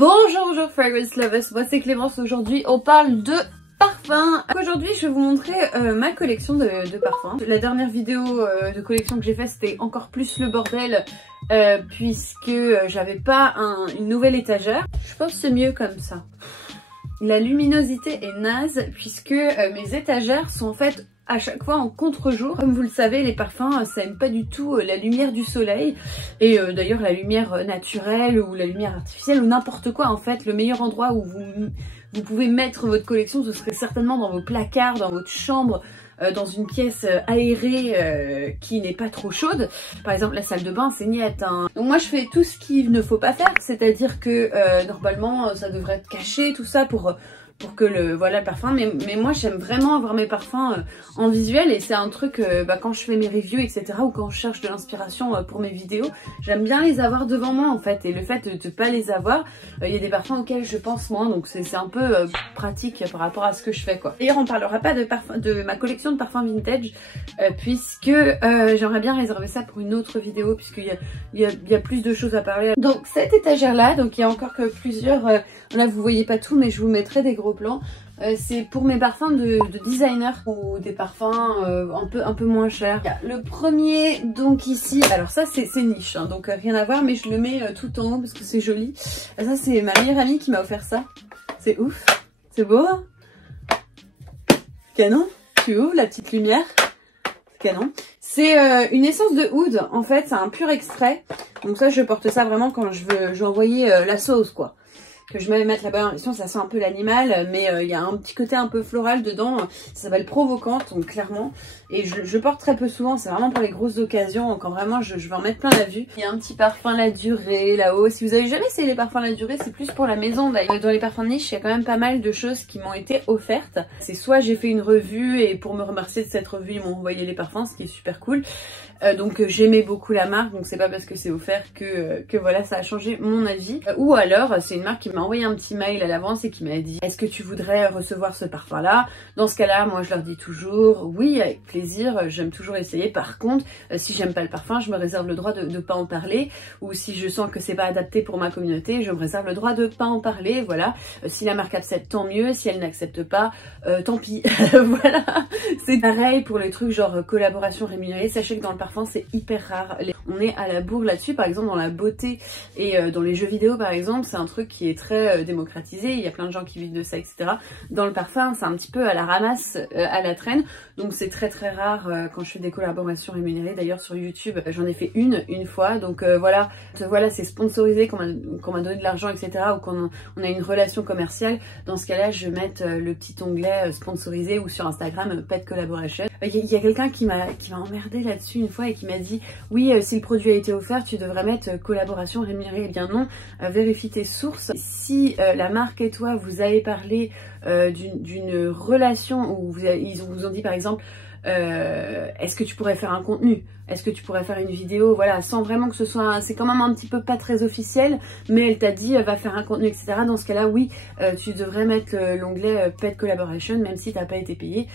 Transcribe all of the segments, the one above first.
Bonjour Fragrance Lovers, moi c'est Clémence. Aujourd'hui on parle de parfum. Aujourd'hui je vais vous montrer ma collection de parfums. La dernière vidéo de collection que j'ai faite c'était encore plus le bordel puisque j'avais pas une nouvelle étagère. Je pense que c'est mieux comme ça. La luminosité est naze puisque mes étagères sont en fait à chaque fois en contre-jour. Comme vous le savez, les parfums, ça aime pas du tout la lumière du soleil. Et d'ailleurs, la lumière naturelle ou la lumière artificielle ou n'importe quoi, en fait, le meilleur endroit où vous pouvez mettre votre collection, ce serait certainement dans vos placards, dans votre chambre, dans une pièce aérée qui n'est pas trop chaude. Par exemple, la salle de bain, c'est niette, hein. Donc moi, je fais tout ce qu'il ne faut pas faire. C'est-à-dire que normalement, ça devrait être caché, tout ça, pour que le parfum, mais moi j'aime vraiment avoir mes parfums en visuel, et c'est un truc quand je fais mes reviews etc, ou quand je cherche de l'inspiration pour mes vidéos, j'aime bien les avoir devant moi en fait, et le fait de ne pas les avoir, il y a des parfums auxquels je pense moins, donc c'est un peu pratique par rapport à ce que je fais quoi. D'ailleurs on parlera pas de ma collection de parfums vintage puisque j'aimerais bien réserver ça pour une autre vidéo, puisqu'il y a plus de choses à parler. Donc cette étagère là, donc il y a encore que plusieurs, là vous voyez pas tout mais je vous mettrai des gros plans. C'est pour mes parfums de designer ou des parfums un peu moins chers. Le premier donc ici, alors ça c'est niche hein, donc rien à voir, mais je le mets tout en haut parce que c'est joli. Ça c'est ma meilleure amie qui m'a offert ça. C'est ouf, c'est beau hein. Canon, tu ouvres la petite lumière, canon. C'est une essence de oud en fait, c'est un pur extrait. Donc ça je porte ça vraiment quand je veux envoyer la sauce quoi. Que je vais mettre là-bas, ça sent un peu l'animal, mais il y a un petit côté un peu floral dedans, ça s'appelle Provocante, donc clairement, et je porte très peu souvent, c'est vraiment pour les grosses occasions, quand vraiment je vais en mettre plein la vue. Il y a un petit parfum La Durée là-haut, si vous avez jamais essayé les parfums La Durée, c'est plus pour la maison. Dans les parfums de niche, il y a quand même pas mal de choses qui m'ont été offertes. C'est soit j'ai fait une revue, et pour me remercier de cette revue, ils m'ont envoyé les parfums, ce qui est super cool. Donc j'aimais beaucoup la marque, donc c'est pas parce que c'est offert que voilà, ça a changé mon avis. Ou alors c'est une marque qui m'a envoyé un petit mail à l'avance et qui m'a dit: est-ce que tu voudrais recevoir ce parfum là? Dans ce cas là moi je leur dis toujours oui, avec plaisir, j'aime toujours essayer. Par contre si j'aime pas le parfum, je me réserve le droit de pas en parler, ou si je sens que c'est pas adapté pour ma communauté, je me réserve le droit de pas en parler. Voilà, si la marque accepte tant mieux, si elle n'accepte pas tant pis. Voilà, c'est pareil pour les trucs genre collaboration rémunérée. Sachez que dans le parfum c'est hyper rare. On est à la bourre là-dessus. Par exemple dans la beauté et dans les jeux vidéo par exemple, c'est un truc qui est très démocratisé, il y a plein de gens qui vivent de ça etc. Dans le parfum c'est un petit peu à la ramasse, à la traîne, donc c'est très rare quand je fais des collaborations rémunérées. D'ailleurs sur YouTube j'en ai fait une fois, donc voilà c'est sponsorisé, qu'on m'a donné de l'argent etc, ou qu'on a une relation commerciale. Dans ce cas là je vais mettre le petit onglet sponsorisé, ou sur Instagram pet collaboration. Il y a quelqu'un qui m'a emmerdé là-dessus une fois et qui m'a dit: oui, si le produit a été offert tu devrais mettre collaboration rémunérée. Eh bien non, vérifie tes sources. Si la marque et toi vous avez parlé d'une relation où ils vous ont dit par exemple est-ce que tu pourrais faire un contenu, est-ce que tu pourrais faire une vidéo, voilà, sans vraiment que ce soit, c'est quand même un petit peu pas très officiel, mais elle t'a dit va faire un contenu etc. Dans ce cas là oui, tu devrais mettre l'onglet Pet Collaboration même si t'as pas été payé,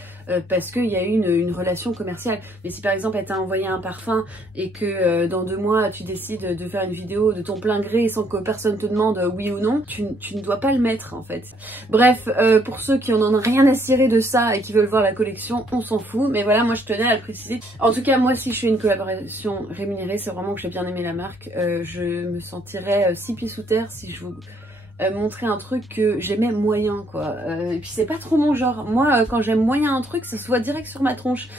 parce qu'il y a eu une relation commerciale. Mais si par exemple elle t'a envoyé un parfum et que dans 2 mois tu décides de faire une vidéo de ton plein gré sans que personne te demande oui ou non, tu ne dois pas le mettre en fait. Bref, pour ceux qui en ont rien à cirer de ça et qui veulent voir la collection, on s'en fout, mais voilà, moi je tenais à le préciser. En tout cas moi si je fais une collaboration rémunérée, c'est vraiment que j'ai bien aimé la marque. Je me sentirais 6 pieds sous terre si je vous montrer un truc que j'aimais moyen quoi, et puis c'est pas trop mon genre. Moi quand j'aime moyen un truc, ça se voit direct sur ma tronche.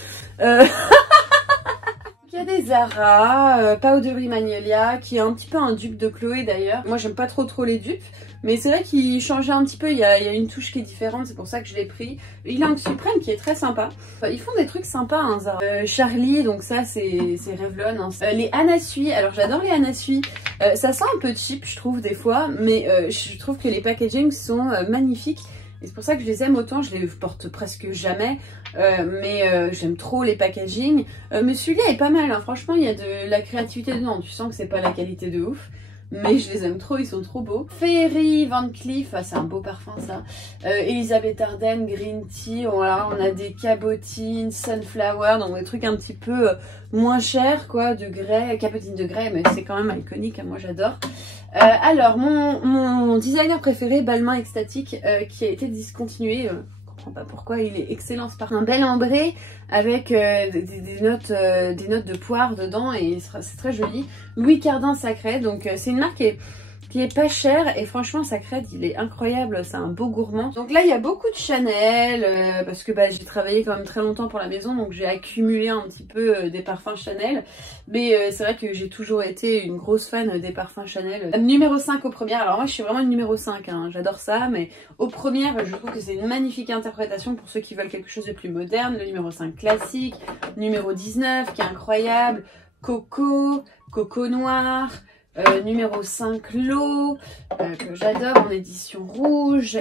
Il y a des Zara, Powdery Magnolia, qui est un petit peu un dupe de Chloé d'ailleurs. Moi j'aime pas trop les dupes, mais c'est vrai qu'il changeait un petit peu, il y a une touche qui est différente, c'est pour ça que je l'ai pris. Ilang Supreme qui est très sympa. Enfin, ils font des trucs sympas hein, Zara. Charlie, donc ça c'est Revlon. Hein. Les Anna Sui, alors j'adore les Anna Sui. Ça sent un peu cheap je trouve des fois, mais je trouve que les packagings sont magnifiques. Et c'est pour ça que je les aime autant, je les porte presque jamais, mais j'aime trop les packaging. Mais celui-là est pas mal, hein. Franchement il y a de la créativité dedans, tu sens que c'est pas la qualité de ouf. mais je les aime trop, ils sont trop beaux. Fairy Van Cleef, ah, c'est un beau parfum ça. Elisabeth Arden, Green Tea, voilà, on a des cabotines, Sunflower, donc des trucs un petit peu moins chers quoi, de Grey, cabotine de Grey, mais c'est quand même iconique, hein, moi j'adore. Alors, mon designer préféré, Balmain Extatique, qui a été discontinué, pas pourquoi, il est excellent ce parfum. Un bel ambré avec des notes de poire dedans et c'est très joli. Louis Cardin Sacré, donc c'est une marque qui est pas chère et franchement Sacré il est incroyable, c'est un beau gourmand. Donc là il y a beaucoup de Chanel parce que bah, j'ai travaillé quand même très longtemps pour la maison, donc j'ai accumulé un petit peu des parfums Chanel, mais c'est vrai que j'ai toujours été une grosse fan des parfums Chanel. Numéro 5 aux premières, alors moi je suis vraiment une numéro 5, hein, j'adore ça, mais aux premières je trouve que c'est une magnifique interprétation pour ceux qui veulent quelque chose de plus moderne. Le numéro 5 classique, numéro 19 qui est incroyable, Coco, Coco Noir, numéro 5 L'eau, que j'adore en édition rouge.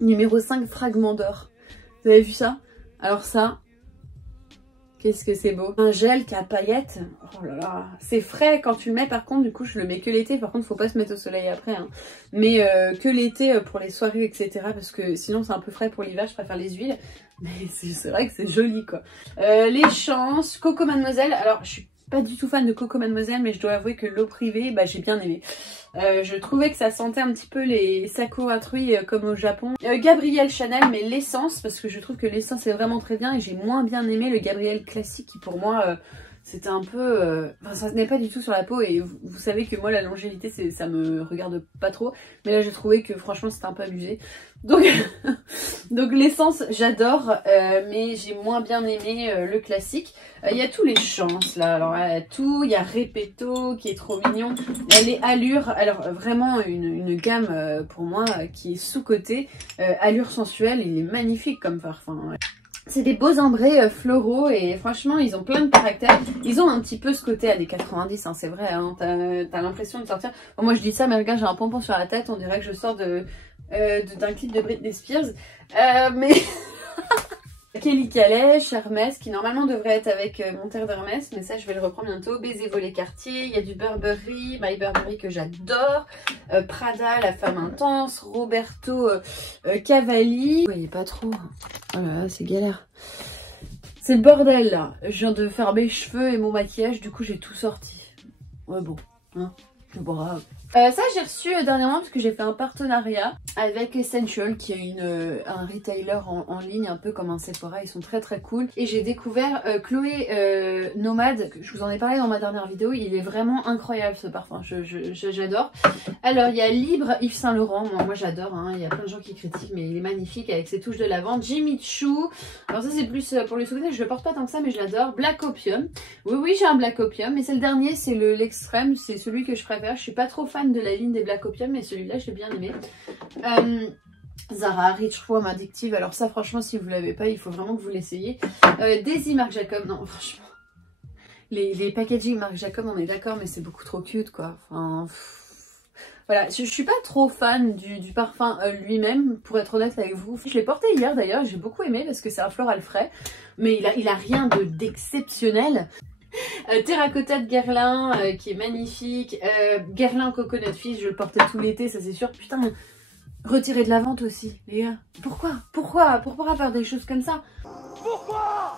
Numéro 5 Fragment d'or. Vous avez vu ça? Alors ça, qu'est-ce que c'est beau. Un gel qui a paillettes. Oh là là, c'est frais quand tu le mets. Par contre, du coup, je le mets que l'été. Par contre, faut pas se mettre au soleil après. Hein. Mais que l'été pour les soirées, etc. Parce que sinon, c'est un peu frais pour l'hiver. Je préfère les huiles. Mais c'est vrai que c'est joli, quoi. Les chances. Coco Mademoiselle. Alors, je suis pas du tout fan de Coco Mademoiselle, mais je dois avouer que l'eau privée, bah, j'ai bien aimé. Je trouvais que ça sentait un petit peu les sacos à truie comme au Japon. Gabrielle Chanel, mais l'essence, parce que je trouve que l'essence est vraiment très bien et j'ai moins bien aimé le Gabrielle classique qui pour moi c'était un peu... Enfin, ça n'est pas du tout sur la peau et vous savez que moi la longévité ça me regarde pas trop, mais là j'ai trouvé que franchement c'était un peu abusé. Donc, donc l'essence j'adore, mais j'ai moins bien aimé le classique. Il y a tous les chances là, alors il y a tout, il y a Repetto qui est trop mignon, les Allure, alors vraiment une gamme pour moi qui est sous-cotée, Allure sensuelle, il est magnifique comme parfum. Ouais. C'est des beaux ambrés floraux et franchement ils ont plein de caractère. Ils ont un petit peu ce côté années 90, hein, c'est vrai, hein, t'as l'impression de sortir... Bon, moi je dis ça mais regarde j'ai un pompon sur la tête, on dirait que je sors d'un clip de Britney Spears. Mais... Kelly Calèche, Hermès, qui normalement devrait être avec mon terre d'Hermès, mais ça je vais le reprendre bientôt. Baiser volé Cartier, il y a du Burberry, My Burberry que j'adore, Prada, la femme intense, Roberto Cavalli. Vous voyez pas trop, oh là là c'est galère. C'est le bordel là, je viens de faire mes cheveux et mon maquillage, du coup j'ai tout sorti. Ouais bon, hein, c'est brave. Ça j'ai reçu dernièrement parce que j'ai fait un partenariat avec Essential qui est un retailer en ligne un peu comme un Sephora, ils sont très très cool et j'ai découvert Chloé Nomade, je vous en ai parlé dans ma dernière vidéo, il est vraiment incroyable ce parfum, j'adore. Alors il y a Libre Yves Saint Laurent, moi j'adore, hein. Il y a plein de gens qui critiquent mais il est magnifique avec ses touches de lavande. Jimmy Choo, alors ça c'est plus pour les souvenirs, je le porte pas tant que ça mais je l'adore. Black Opium, oui j'ai un Black Opium mais c'est le dernier, c'est l'extrême, c'est celui que je préfère, je suis pas trop fan de la ligne des Black Opium mais celui-là je l'ai bien aimé. Zara Rich Form Addictive, alors ça franchement si vous l'avez pas il faut vraiment que vous l'essayiez. Daisy Marc Jacob, non franchement les packaging Marc Jacob on est d'accord mais c'est beaucoup trop cute quoi, enfin voilà, je suis pas trop fan du parfum lui-même pour être honnête avec vous. Je l'ai porté hier d'ailleurs, j'ai beaucoup aimé parce que c'est un floral frais mais il a rien d'exceptionnel. Terracotta de Guerlain qui est magnifique, Guerlain Coconut Fizz, je le portais tout l'été ça c'est sûr. Putain, retirez de la vente aussi les gars, pourquoi faire des choses comme ça? Pourquoi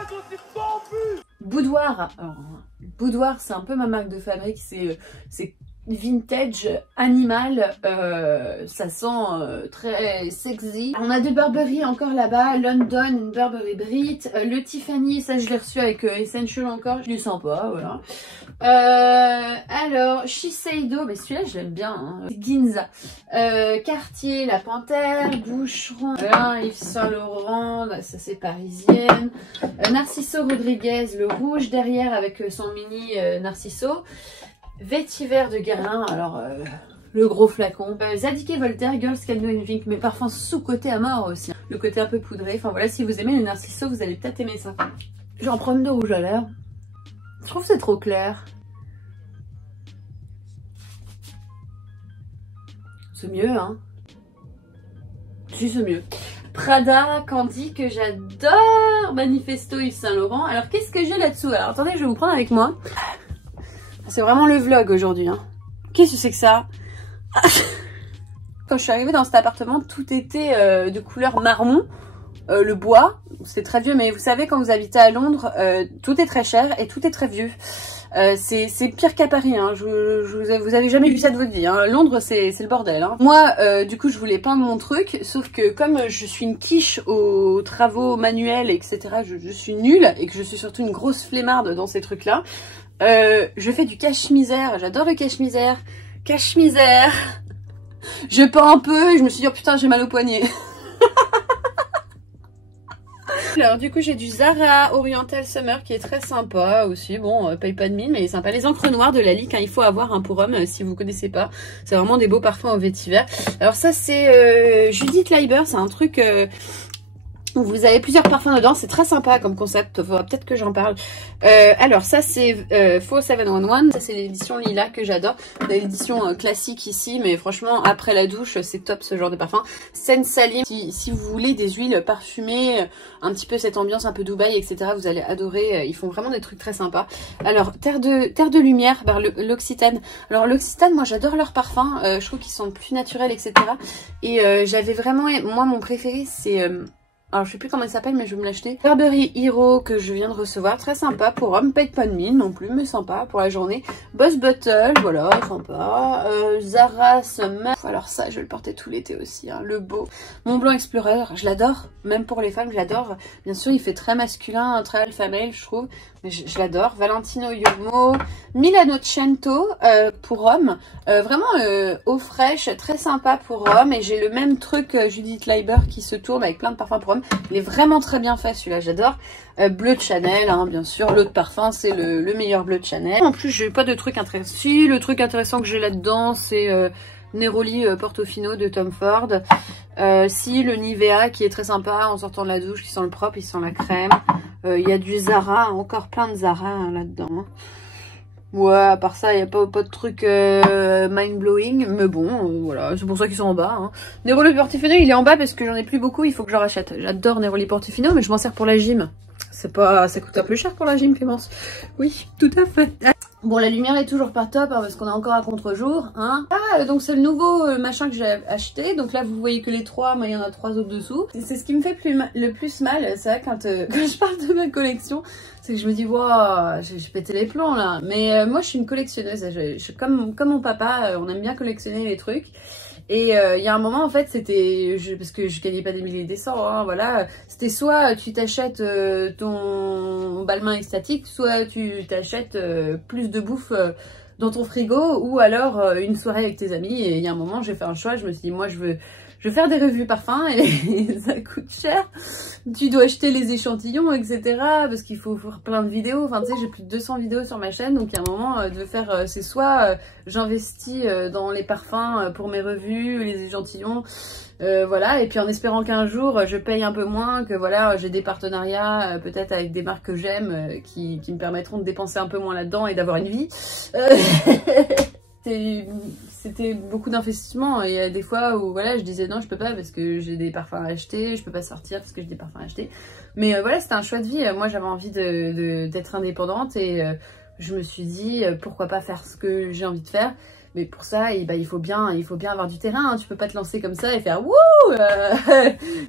je suis confus. Boudoir, alors Boudoir c'est un peu ma marque de fabrique, c'est vintage animal, ça sent très sexy. On a de Burberry encore là-bas, London, une Burberry Brit, le Tiffany, ça je l'ai reçu avec Essential encore, je le sens pas, voilà. Alors, Shiseido, mais celui-là je l'aime bien, hein. Ginza, Cartier, la Panthère, Boucheron, Yves Saint Laurent, ça c'est parisienne, Narciso Rodriguez, le rouge derrière avec son mini Narciso. Vétiver de Guerlain, alors le gros flacon. Zadig & Voltaire, Girls Can Do Anything, mais parfum sous-côté à mort aussi. Le côté un peu poudré, enfin voilà, si vous aimez les Narciso, vous allez peut-être aimer ça. J'en prends de rouge à lèvres. Je trouve que c'est trop clair. C'est mieux, hein. Si, c'est mieux. Prada, Candy, que j'adore. Manifesto, Yves Saint Laurent. Alors, qu'est-ce que j'ai là-dessous? Alors, attendez, je vais vous prendre avec moi. C'est vraiment le vlog aujourd'hui. Hein. Qu'est-ce que c'est que ça? Quand je suis arrivée dans cet appartement, tout était de couleur marron. Le bois, c'est très vieux, mais vous savez, quand vous habitez à Londres, tout est très cher et tout est très vieux. C'est pire qu'à Paris, hein. Vous avez jamais vu ça de votre vie, hein. Londres, c'est le bordel, hein. Moi, du coup, je voulais peindre mon truc, sauf que comme je suis une quiche aux travaux manuels, etc., je suis nulle et que je suis surtout une grosse flemmarde dans ces trucs-là, je fais du cache-misère. J'adore le cache-misère. Cache-misère. Je peins un peu et je me suis dit, oh putain, j'ai mal au poignet. Alors du coup j'ai du Zara Oriental Summer qui est très sympa aussi, bon paye pas de mine mais il est sympa. Les encres noires de Lalique, hein, il faut avoir un pour homme si vous connaissez pas, c'est vraiment des beaux parfums au vétiver. Alors ça c'est Judith Leiber, c'est un truc où vous avez plusieurs parfums dedans, c'est très sympa comme concept, faudra peut-être que j'en parle. Alors ça c'est Faux 711, ça c'est l'édition Lila que j'adore. Vous avez l'édition classique ici, mais franchement après la douche c'est top ce genre de parfum. Sen Salim, si vous voulez des huiles parfumées, un petit peu cette ambiance un peu Dubaï, etc. vous allez adorer, ils font vraiment des trucs très sympas. Alors Terre de Lumière par l'Occitane. Alors l'Occitane, moi j'adore leurs parfums, je trouve qu'ils sont plus naturels, etc. Et j'avais vraiment, moi mon préféré c'est... alors je sais plus comment il s'appelle mais je vais me l'acheter. Burberry Hero que je viens de recevoir, très sympa pour homme, paye pas de mine non plus mais sympa pour la journée. Boss Bottle, voilà, sympa. Zara Summer, alors ça je vais le porter tout l'été aussi, hein, le beau. Montblanc Explorer, je l'adore, même pour les femmes je l'adore. Bien sûr il fait très masculin, très alpha male je trouve, mais je l'adore. Valentino Yomo, Milano Cento pour homme, vraiment eau fraîche, très sympa pour homme. Et j'ai le même truc Judith Leiber qui se tourne avec plein de parfums pour homme. Il est vraiment très bien fait celui-là, j'adore. Bleu de Chanel, hein, bien sûr, l'eau de parfum c'est le meilleur bleu de Chanel. En plus j'ai pas de truc intéressant. Si, le truc intéressant que j'ai là-dedans c'est Neroli Portofino de Tom Ford. Si, le Nivea qui est très sympa en sortant de la douche, qui sent le propre, il sent la crème. Il y a du Zara, encore plein de Zara hein, là-dedans. Hein. Ouais, à part ça, il n'y a pas de truc mind-blowing, mais bon, voilà, c'est pour ça qu'ils sont en bas. Hein. Neroli Portofino, il est en bas parce que j'en ai plus beaucoup, il faut que je le rachète. J'adore Neroli Portofino, mais je m'en sers pour la gym. C'est pas, ça coûte un peu cher pour la gym, Clémence. Oui, tout à fait. Bon, la lumière est toujours pas top, hein, parce qu'on est encore à contre-jour, hein. Ah, donc c'est le nouveau machin que j'ai acheté. Donc là, vous voyez que les trois, mais il y en a 3 autres dessous. C'est ce qui me fait le plus mal, c'est vrai, quand je parle de ma collection, c'est que je me dis, waouh, j'ai pété les plombs là. Mais moi, je suis une collectionneuse. Comme mon papa, on aime bien collectionner les trucs. Et il y a un moment en fait c'était parce que je gagnais pas des milliers des cents, hein, voilà, c'était soit tu t'achètes ton balmain extatique, soit tu t'achètes plus de bouffe dans ton frigo, ou alors une soirée avec tes amis. Et il y a un moment j'ai fait un choix, je me suis dit moi je veux faire des revues parfums et ça coûte cher. Tu dois acheter les échantillons, etc. Parce qu'il faut faire plein de vidéos. Enfin, tu sais, j'ai plus de 200 vidéos sur ma chaîne. Donc, il y a un moment de faire... c'est soit j'investis dans les parfums pour mes revues, les échantillons. Voilà. Et puis, en espérant qu'un jour, je paye un peu moins. Que voilà, j'ai des partenariats peut-être avec des marques que j'aime qui me permettront de dépenser un peu moins là-dedans et d'avoir une vie. C'était beaucoup d'investissement. Il y a des fois où voilà, je disais non, je peux pas parce que j'ai des parfums à acheter, je peux pas sortir parce que j'ai des parfums à acheter. Mais voilà, c'était un choix de vie. Moi, j'avais envie d'être indépendante et je me suis dit pourquoi pas faire ce que j'ai envie de faire. Mais pour ça, il faut bien avoir du terrain. Hein. Tu peux pas te lancer comme ça et faire wouh,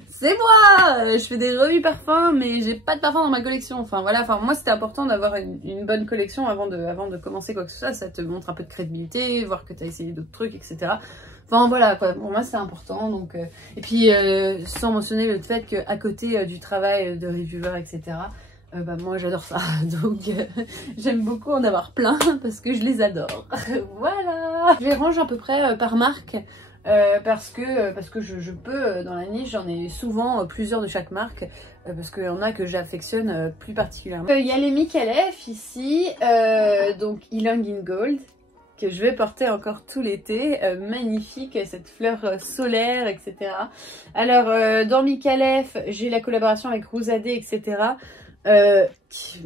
c'est moi, je fais des revues parfums, mais j'ai pas de parfum dans ma collection. Enfin voilà, enfin moi c'était important d'avoir une bonne collection avant de commencer quoi que ce soit. Ça te montre un peu de crédibilité, voir que tu as essayé d'autres trucs, etc. Enfin voilà quoi, pour moi c'est important. Donc et puis sans mentionner le fait qu'à côté du travail de reviewer, etc. Bah moi j'adore ça, donc j'aime beaucoup en avoir plein parce que je les adore. Voilà. Je les range à peu près par marque parce que je peux dans la niche, j'en ai souvent plusieurs de chaque marque parce qu'il y en a que j'affectionne plus particulièrement. Il y a les Micallef ici, donc Ylang in Gold, que je vais porter encore tout l'été, magnifique, cette fleur solaire, etc. Alors dans Micallef, j'ai la collaboration avec Roussadé, etc.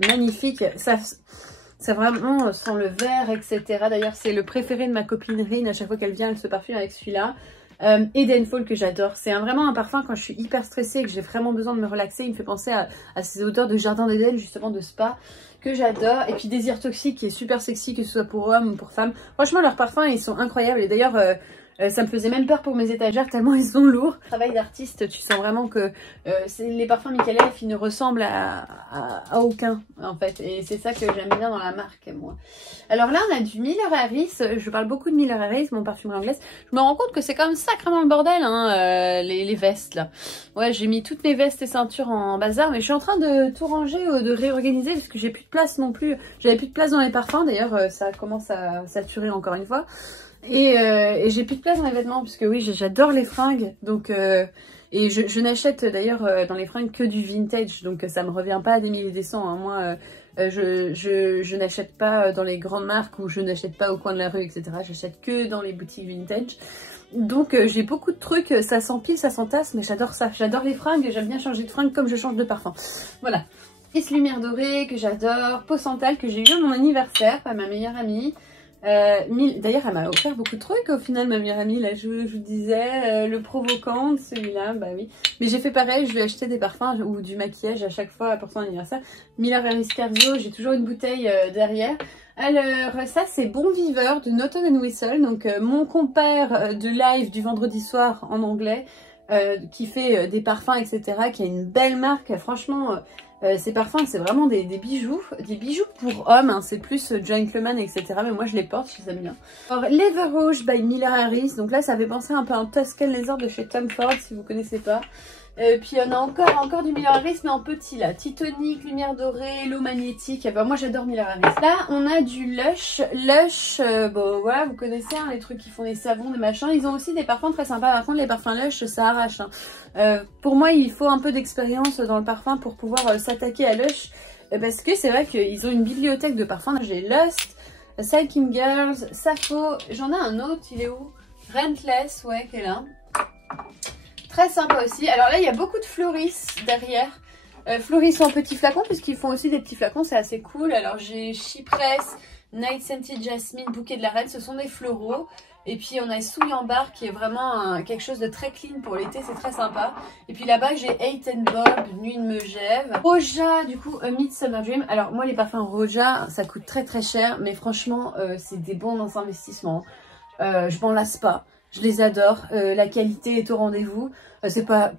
Magnifique, ça vraiment sent le vert, etc. D'ailleurs c'est le préféré de ma copine Rine, à chaque fois qu'elle vient elle se parfume avec celui-là. Edenfall que j'adore. C'est vraiment un parfum quand je suis hyper stressée et que j'ai vraiment besoin de me relaxer. Il me fait penser à ces odeurs de jardin d'Éden, justement de spa, que j'adore. Et puis Désir Toxique qui est super sexy, que ce soit pour hommes ou pour femmes. Franchement, leurs parfums, ils sont incroyables. Et d'ailleurs, ça me faisait même peur pour mes étagères tellement ils sont lourds. Travail d'artiste, tu sens vraiment que les parfums Michael F, ils ne ressemblent à aucun en fait. Et c'est ça que j'aime bien dans la marque, moi. Alors là, on a du Miller Harris. Je parle beaucoup de Miller Harris, mon parfumerie anglaise. Je me rends compte que c'est quand même sacrément le bordel, hein, les vestes là. Ouais, j'ai mis toutes mes vestes et ceintures en bazar, mais je suis en train de tout ranger, de réorganiser parce que j'ai plus de place non plus. J'avais plus de place dans les parfums. D'ailleurs, ça commence à saturer encore une fois. Et j'ai plus de place dans les vêtements parce que oui, j'adore les fringues. Donc et je n'achète d'ailleurs dans les fringues que du vintage, donc ça me revient pas à des milliers et des cents, hein. Moi je n'achète pas dans les grandes marques ou je n'achète pas au coin de la rue, etc. J'achète que dans les boutiques vintage. Donc j'ai beaucoup de trucs, ça s'empile, ça s'entasse, mais j'adore ça. J'adore les fringues, j'aime bien changer de fringues comme je change de parfum. Voilà. Kiss Lumière Dorée que j'adore, Peau Santal que j'ai eu à mon anniversaire par ma meilleure amie. D'ailleurs elle m'a offert beaucoup de trucs au final, ma meilleure amie. Là je vous disais le Provocant, celui-là, bah oui, mais j'ai fait pareil, je lui ai acheté des parfums ou du maquillage à chaque fois pour son anniversaire. Miller Harris Cardio, j'ai toujours une bouteille derrière. Alors ça c'est Bon Viveur de Norton & Whistle, donc mon compère de live du vendredi soir en anglais, qui fait des parfums, etc., qui a une belle marque. Franchement ces parfums c'est vraiment des bijoux pour hommes, hein. C'est plus gentleman, etc., mais moi je les porte, je les aime bien. Alors Leather Rouge by Miller Harris, donc là ça fait penser un peu à un Tuscan Leather de chez Tom Ford si vous connaissez pas. Puis on a encore du Miller Harris mais en petit là, Titanic, Lumière Dorée, L'eau magnétique. Ben, moi j'adore Miller Harris. Là on a du Lush, bon voilà vous connaissez, hein, les trucs qui font des savons, des machins. Ils ont aussi des parfums très sympas. Par contre les parfums Lush ça arrache, hein. Pour moi il faut un peu d'expérience dans le parfum pour pouvoir s'attaquer à Lush, parce que c'est vrai qu'ils ont une bibliothèque de parfums. J'ai Lust, Psyche Girls, Sappho, j'en ai un autre, il est où? Rentless, ouais, qui est là. Très sympa aussi. Alors là, il y a beaucoup de Floris derrière. Floris en petits flacons, puisqu'ils font aussi des petits flacons, c'est assez cool. Alors j'ai Chypress, Night Scented Jasmine, Bouquet de la Reine, ce sont des floraux. Et puis on a Souille en barre qui est vraiment quelque chose de très clean pour l'été, c'est très sympa. Et puis là-bas j'ai Eight & Bob, Nuit de Megève. Roja, du coup, Midsummer Dream. Alors moi les parfums Roja, ça coûte très très cher, mais franchement c'est des bons investissements. Je m'en lasse pas. Je les adore, la qualité est au rendez-vous. C'est pas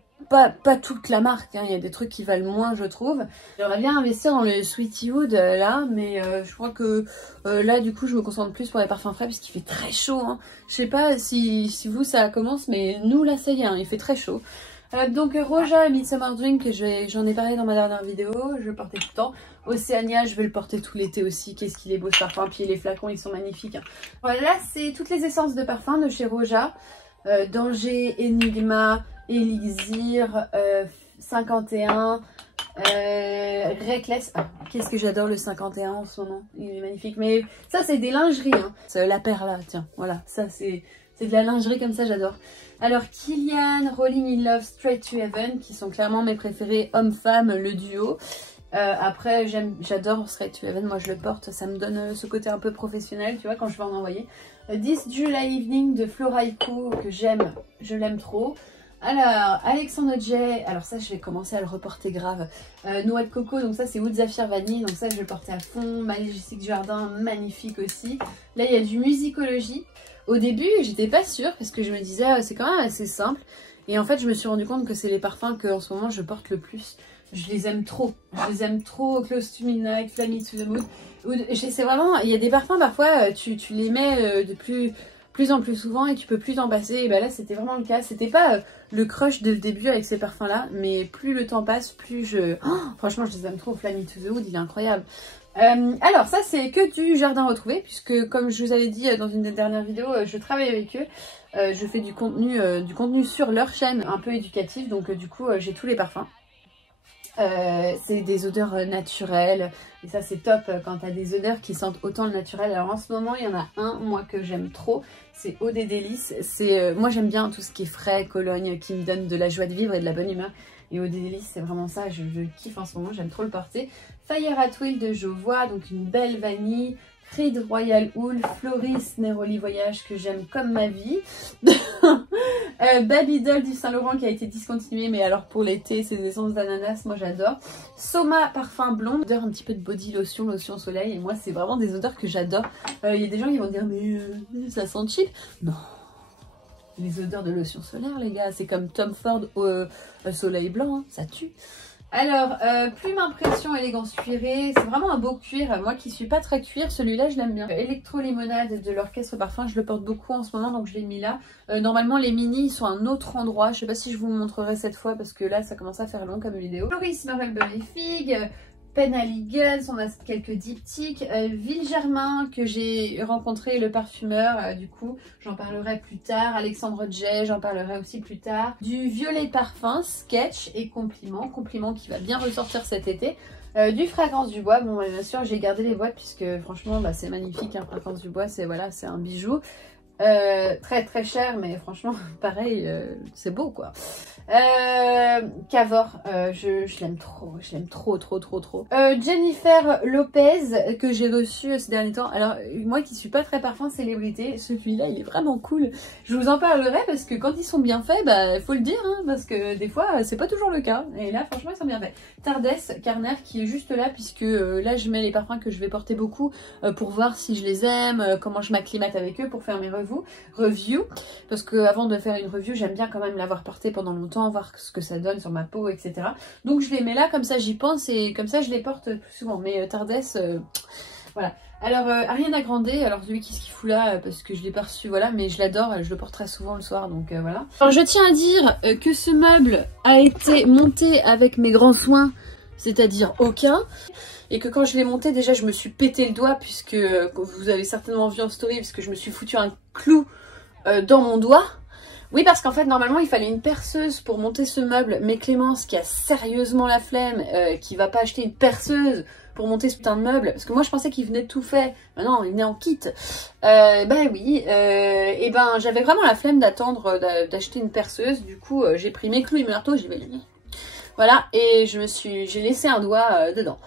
toute la marque, hein. Il y a des trucs qui valent moins, je trouve. J'aimerais bien investir dans le Sweetie Wood là, mais je crois que là du coup je me concentre plus pour les parfums frais puisqu'il fait très chaud, hein. Je sais pas si vous ça commence, mais nous là ça y est, hein, il fait très chaud. Donc Roja et Midsummer Dream, que j'en ai parlé dans ma dernière vidéo, je le portais tout le temps. Océania, je vais le porter tout l'été aussi. Qu'est-ce qu'il est beau ce parfum. Puis les flacons, ils sont magnifiques, hein. Voilà, c'est toutes les essences de parfum de chez Roja. Danger, Enigma, Elixir, 51, Reckless. Ah, qu'est-ce que j'adore le 51 en ce moment. Il est magnifique. Mais ça, c'est des lingeries, hein. La perla, tiens, voilà. Ça, c'est de la lingerie comme ça, j'adore. Alors Kilian, Rolling in Love, Straight to Heaven, qui sont clairement mes préférés, homme-femme, le duo. Après j'adore Straight to Heaven, moi je le porte, ça me donne ce côté un peu professionnel, tu vois, quand je vais en envoyer. This July Evening de Floraico, que j'aime, je l'aime trop. Alors Alexandre J, alors ça je vais commencer à le reporter grave. Noix de coco, donc ça c'est Oud Zafir Vanille, donc ça je vais le porter à fond. Maléfique Jardin, magnifique aussi. Là il y a du Musicologie. Au début j'étais pas sûre parce que je me disais c'est quand même assez simple. Et en fait je me suis rendu compte que c'est les parfums que en ce moment je porte le plus. Je les aime trop. Je les aime trop. Close to Midnight, Fly Me to the Moon. C'est vraiment, il y a des parfums parfois tu les mets de plus en plus souvent et tu peux plus t'en passer. Et ben là c'était vraiment le cas. C'était pas le crush dès le début avec ces parfums là, mais plus le temps passe, plus je... Oh, franchement je les aime trop. Fly Me to the Wood, il est incroyable. Alors ça c'est que du jardin retrouvé, puisque comme je vous avais dit dans une des dernières vidéos, je travaille avec eux. Je fais du contenu sur leur chaîne un peu éducatif, donc du coup j'ai tous les parfums. C'est des odeurs naturelles et ça c'est top quand tu as des odeurs qui sentent autant le naturel. Alors en ce moment il y en a un moi que j'aime trop, c'est Eau des Délices. Moi j'aime bien tout ce qui est frais, Cologne, qui me donne de la joie de vivre et de la bonne humeur. Et Eau des Délices c'est vraiment ça, je kiffe en ce moment, j'aime trop le porter. Fire at Will de Jovois, donc une belle vanille, Creed Royal Oud, Floris Neroli Voyage que j'aime comme ma vie. Babydol du Saint-Laurent qui a été discontinué, mais alors pour l'été, c'est des essences d'ananas, moi j'adore. Soma parfum blond, odeur un petit peu de body lotion, lotion soleil, et moi c'est vraiment des odeurs que j'adore. Il y a des gens qui vont dire mais ça sent cheap. Non, les odeurs de lotion solaire les gars, c'est comme Tom Ford au soleil blanc, hein, ça tue. Alors, plume impression élégance cuirée, c'est vraiment un beau cuir, moi qui suis pas très cuir, celui-là je l'aime bien. Électro limonade de l'Orchestre Parfum, je le porte beaucoup en ce moment donc je l'ai mis là. Normalement les mini ils sont à un autre endroit, je sais pas si je vous montrerai cette fois parce que là ça commence à faire long comme vidéo. Floris Marelberry Figue, Penhaligon, on a quelques diptyques, Ville-Germain que j'ai rencontré le parfumeur, du coup j'en parlerai plus tard, Alexandre Jay, j'en parlerai aussi plus tard, du Violet Parfum, Sketch et Compliment qui va bien ressortir cet été, du Fragrance du Bois, bon bien sûr j'ai gardé les boîtes puisque franchement bah, c'est magnifique, hein, Fragrance du Bois c'est voilà, c'est un bijou. Très très cher mais franchement pareil c'est beau quoi. Cavor, je l'aime trop. Jennifer Lopez que j'ai reçu ces derniers temps. Alors moi qui suis pas très parfum célébrité, celui-là il est vraiment cool. Je vous en parlerai parce que quand ils sont bien faits, bah faut le dire hein, parce que des fois c'est pas toujours le cas. Et là franchement ils sont bien faits. Tardes Carner qui est juste là puisque là je mets les parfums que je vais porter beaucoup pour voir si je les aime, comment je m'acclimate avec eux pour faire mes reviews. Parce que avant de faire une review j'aime bien quand même l'avoir porté pendant longtemps, voir ce que ça donne sur ma peau, etc. Donc je les mets là, comme ça j'y pense et comme ça je les porte plus souvent. Mais Tardes, voilà. Alors Ariana Grande, alors lui qu'est-ce qu'il fout là parce que je l'ai pas reçu, voilà, mais je l'adore, je le porte très souvent le soir, donc voilà. Alors je tiens à dire que ce meuble a été monté avec mes grands soins, c'est-à-dire aucun. Et que quand je l'ai monté, déjà je me suis pété le doigt puisque vous avez certainement vu en story, puisque je me suis foutu un clou dans mon doigt. Oui, parce qu'en fait, normalement, il fallait une perceuse pour monter ce meuble. Mais Clémence, qui a sérieusement la flemme, qui va pas acheter une perceuse pour monter ce putain de meuble, parce que moi, je pensais qu'il venait tout fait. Ben non, il venait en kit. Ben oui, et ben j'avais vraiment la flemme d'attendre d'acheter une perceuse. Du coup, j'ai pris mes clous et mes marteaux, j'ai mis. Voilà, et j'ai laissé un doigt dedans.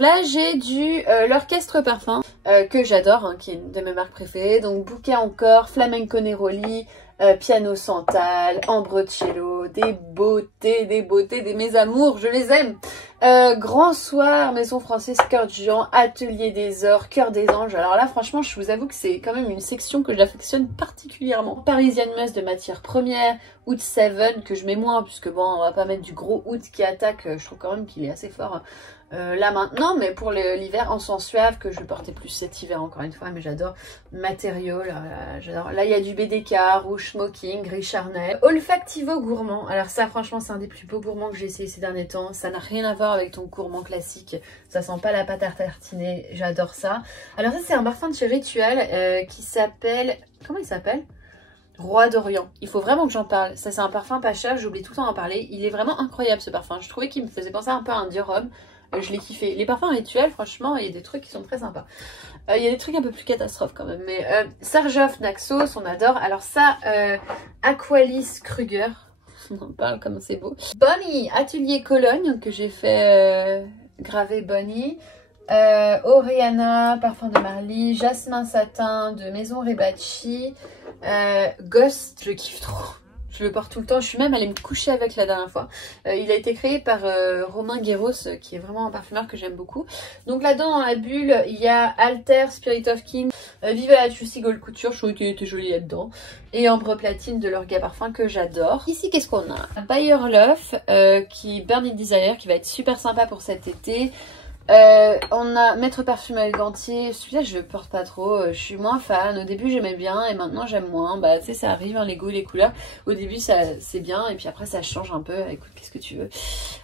Là j'ai du l'Orchestre Parfum que j'adore, hein, qui est une de mes marques préférées. Donc Bouquet encore, Flamenco Neroli, Piano Santal, Ambrocello, des beautés, des mes amours, je les aime. Grand Soir, Maison Française, Cœur de Jean, Atelier des Ors, Cœur des Anges. Alors là franchement je vous avoue que c'est quand même une section que j'affectionne particulièrement. Parisian Must de matière première, Oud 7 que je mets moins puisque bon on va pas mettre du gros Oud qui attaque, je trouve quand même qu'il est assez fort. Là maintenant, mais pour l'hiver, Encens Suave que je vais porter plus cet hiver encore une fois, mais j'adore. Matériaux, j'adore. Là il y a du BDK, Rouge Smoking, Gris Charnel. Olfactivo Gourmand, alors ça franchement c'est un des plus beaux gourmands que j'ai essayé ces derniers temps. Ça n'a rien à voir avec ton gourmand classique, ça sent pas la pâte à tartiner, j'adore ça. Alors ça c'est un parfum de chez Ritual qui s'appelle, comment il s'appelle ? Roi d'Orient. Il faut vraiment que j'en parle. Ça c'est un parfum pas cher, j'oublie tout le temps d'en parler. Il est vraiment incroyable ce parfum. Je trouvais qu'il me faisait penser un peu à un Dior Homme. Je l'ai kiffé. Les parfums Rituel, franchement, il y a des trucs qui sont très sympas. Il y a des trucs un peu plus catastrophes quand même. Mais Sarjoff Naxos, on adore. Alors ça, Aqualis Kruger. On en parle comme c'est beau. Bonnie, Atelier Cologne, que j'ai fait graver Bonnie. Oriana, Parfum de Marly. Jasmin Satin de Maison Rebacci. Ghost, je le kiffe trop. Je le porte tout le temps, je suis même allée me coucher avec la dernière fois. Il a été créé par Romain Guéros, qui est vraiment un parfumeur que j'aime beaucoup. Donc là-dedans, dans la bulle, il y a Alter, Spirit of King, Viva la Juicy Gold Couture, je trouvais qu'il était joli là-dedans. Et Ambre Platine de l'Orga Parfum que j'adore. Ici, qu'est-ce qu'on a? Bayer Love, qui Burning Desire, qui va être super sympa pour cet été. On a Maître Parfumeur Gantier, celui-là je le porte pas trop, je suis moins fan, au début j'aimais bien et maintenant j'aime moins, bah tu sais ça arrive hein, les goûts, les couleurs, au début c'est bien et puis après ça change un peu, écoute qu'est-ce que tu veux.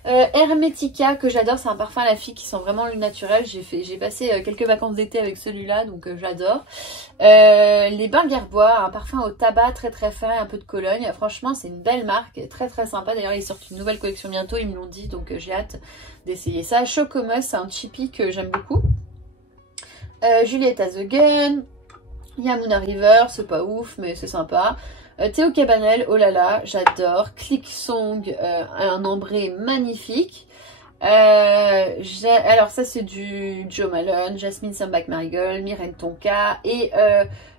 Hermetica que j'adore, c'est un parfum à la fille qui sent vraiment le naturel, j'ai passé quelques vacances d'été avec celui-là donc j'adore. Les Bains Gerbois, un parfum au tabac très très fin, un peu de Cologne, franchement c'est une belle marque, très très sympa, d'ailleurs ils sortent une nouvelle collection bientôt, ils me l'ont dit donc j'ai hâte d'essayer ça. Chocomos, c'est un chippy que j'aime beaucoup. Juliette Azegen, Yamuna River, c'est pas ouf mais c'est sympa. Théo Cabanel, oh là là, j'adore. Click Song, un ambré magnifique. Alors ça c'est du Jo Malone, Jasmine Sambac Marigold, Myrène Tonka et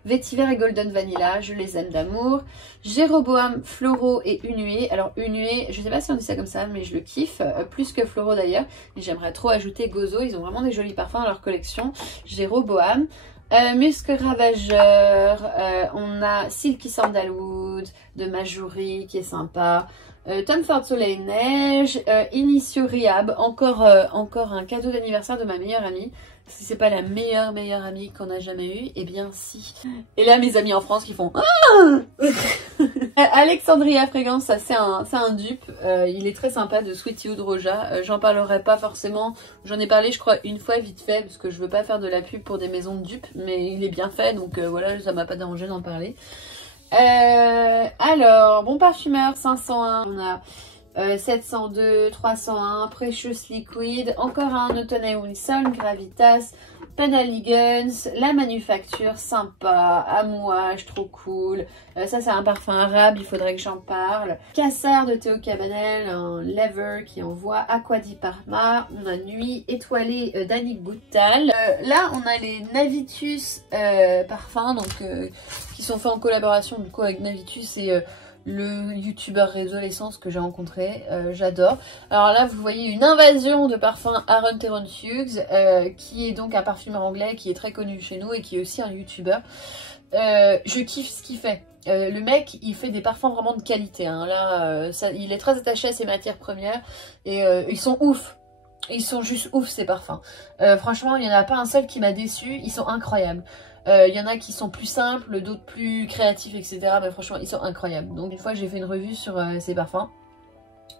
Vétiver et Golden Vanilla, je les aime d'amour. Jéroboam, Floro et Unué. Alors Unué, je sais pas si on dit ça comme ça, mais je le kiffe, plus que Floro d'ailleurs. Et j'aimerais trop ajouter Gozo, ils ont vraiment des jolis parfums dans leur collection. Jéroboam. Musc Ravageur, on a Silky Sandalwood de Majouri qui est sympa. Tom Ford Soleil Neige, Initio Rehab, encore un cadeau d'anniversaire de ma meilleure amie. Si c'est pas la meilleure amie qu'on a jamais eue, eh bien si. Et là mes amis en France qui font ah Alexandria Fragrance, ça c'est un dupe, il est très sympa de Sweetie Oud Roja, j'en parlerai pas forcément, j'en ai parlé je crois une fois vite fait parce que je veux pas faire de la pub pour des maisons de dupes, mais il est bien fait donc voilà, ça m'a pas dérangé d'en parler. Alors, Bon Parfumeur 501, on a 702, 301, Precious Liquid, encore un Autumn Wilson, Gravitas, Penhaligon's, La Manufacture, sympa, Amouage, trop cool. Ça c'est un parfum arabe, il faudrait que j'en parle. Cassard de Théo Cabanel, un Lever qui envoie, Aqua di Parma, on a Nuit étoilée d'Annick Goutal. Là on a les Navitus parfums, donc qui sont faits en collaboration du coup avec Navitus et le youtubeur Réseau L'Essence que j'ai rencontré, j'adore. Alors là vous voyez une invasion de parfums Aaron Teron Hughes, qui est donc un parfumeur anglais qui est très connu chez nous et qui est aussi un youtubeur. Je kiffe ce qu'il fait. Le mec il fait des parfums vraiment de qualité, hein. Là il est très attaché à ses matières premières et ils sont ouf. Ils sont juste ouf ces parfums. Franchement il n'y en a pas un seul qui m'a déçu, ils sont incroyables. Il y en a qui sont plus simples, d'autres plus créatifs, etc. Mais franchement, ils sont incroyables. Donc une fois, j'ai fait une revue sur ces parfums.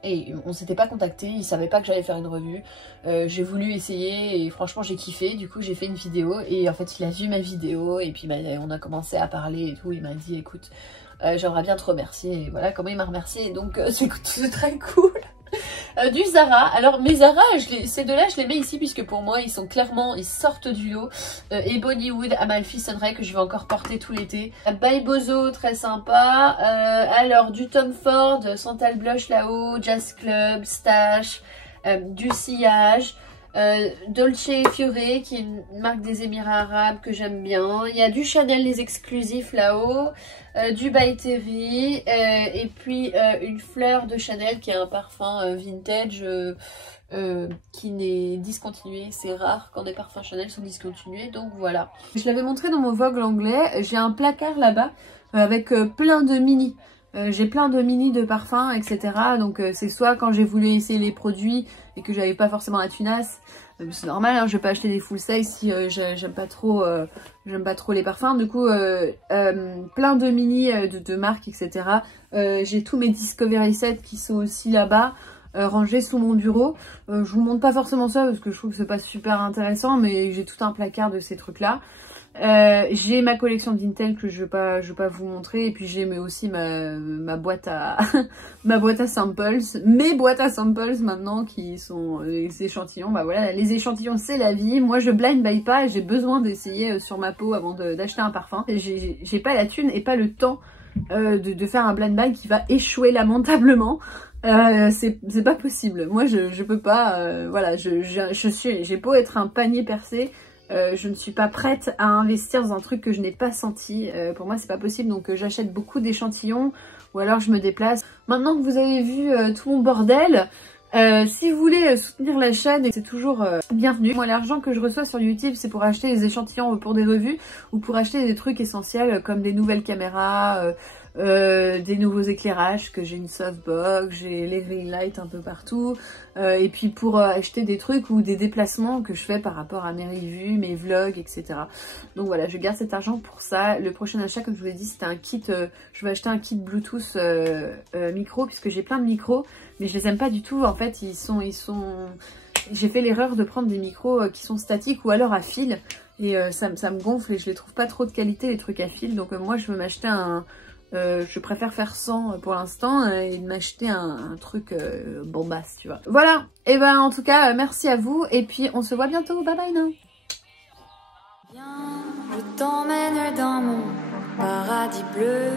Et on s'était pas contacté, ils savaient pas que j'allais faire une revue. J'ai voulu essayer et franchement, j'ai kiffé. Du coup, j'ai fait une vidéo et en fait, il a vu ma vidéo. Et puis, on a commencé à parler et tout. Il m'a dit, écoute, j'aimerais bien te remercier. Et voilà comment il m'a remercié. Donc, c'est très cool. Du Zara, alors mes Zara, ces deux-là je les mets ici puisque pour moi ils sont clairement, ils sortent du lot. Ebony Wood, Amalfi Sunray que je vais encore porter tout l'été. By Bozo, très sympa. Alors du Tom Ford, Santal Blush là-haut, Jazz Club, Stash, du Sillage. Dolce Fiore qui est une marque des Émirats Arabes que j'aime bien. Il y a du Chanel les exclusifs là-haut, du By Terry et puis une fleur de Chanel qui est un parfum vintage qui n'est discontinué. C'est rare quand des parfums Chanel sont discontinués, donc voilà. Je l'avais montré dans mon Vogue l'anglais, j'ai un placard là-bas avec plein de mini. J'ai plein de mini de parfums, etc. Donc c'est soit quand j'ai voulu essayer les produits et que j'avais pas forcément la tunasse, c'est normal, hein, je vais pas acheter des full size si j'aime pas trop les parfums. Du coup, plein de mini de marques, etc. J'ai tous mes Discovery Sets qui sont aussi là-bas, rangés sous mon bureau. Je vous montre pas forcément ça parce que je trouve que c'est pas super intéressant, mais j'ai tout un placard de ces trucs-là. J'ai ma collection d'Intel que je vais pas vous montrer, et puis j'ai aussi ma boîte à ma boîte à samples, mes boîtes à samples maintenant qui sont les échantillons. Bah voilà, les échantillons c'est la vie. Moi je blind buy pas, j'ai besoin d'essayer sur ma peau avant d'acheter un parfum. J'ai pas la thune et pas le temps de faire un blind buy qui va échouer lamentablement. C'est pas possible. Moi je peux pas. Voilà, j'ai beau être un panier percé. Je ne suis pas prête à investir dans un truc que je n'ai pas senti. Pour moi c'est pas possible, donc j'achète beaucoup d'échantillons ou alors je me déplace. Maintenant que vous avez vu tout mon bordel, si vous voulez soutenir la chaîne, c'est toujours bienvenu. Moi l'argent que je reçois sur YouTube c'est pour acheter des échantillons pour des revues ou pour acheter des trucs essentiels comme des nouvelles caméras, des nouveaux éclairages, que j'ai une softbox, j'ai les ring lights un peu partout, et puis pour acheter des trucs ou des déplacements que je fais par rapport à mes revues, mes vlogs, etc. Donc voilà, je garde cet argent pour ça. Le prochain achat, comme je vous l'ai dit, c'était un kit, je vais acheter un kit Bluetooth micro, puisque j'ai plein de micros, mais je les aime pas du tout. En fait, j'ai fait l'erreur de prendre des micros qui sont statiques ou alors à fil, et ça me gonfle et je les trouve pas trop de qualité les trucs à fil. Donc moi je veux m'acheter je préfère faire 100 pour l'instant et de m'acheter un truc bombasse, tu vois. Voilà, et ben en tout cas merci à vous et puis on se voit bientôt, bye bye now. Viens, je t'emmène dans mon paradis bleu.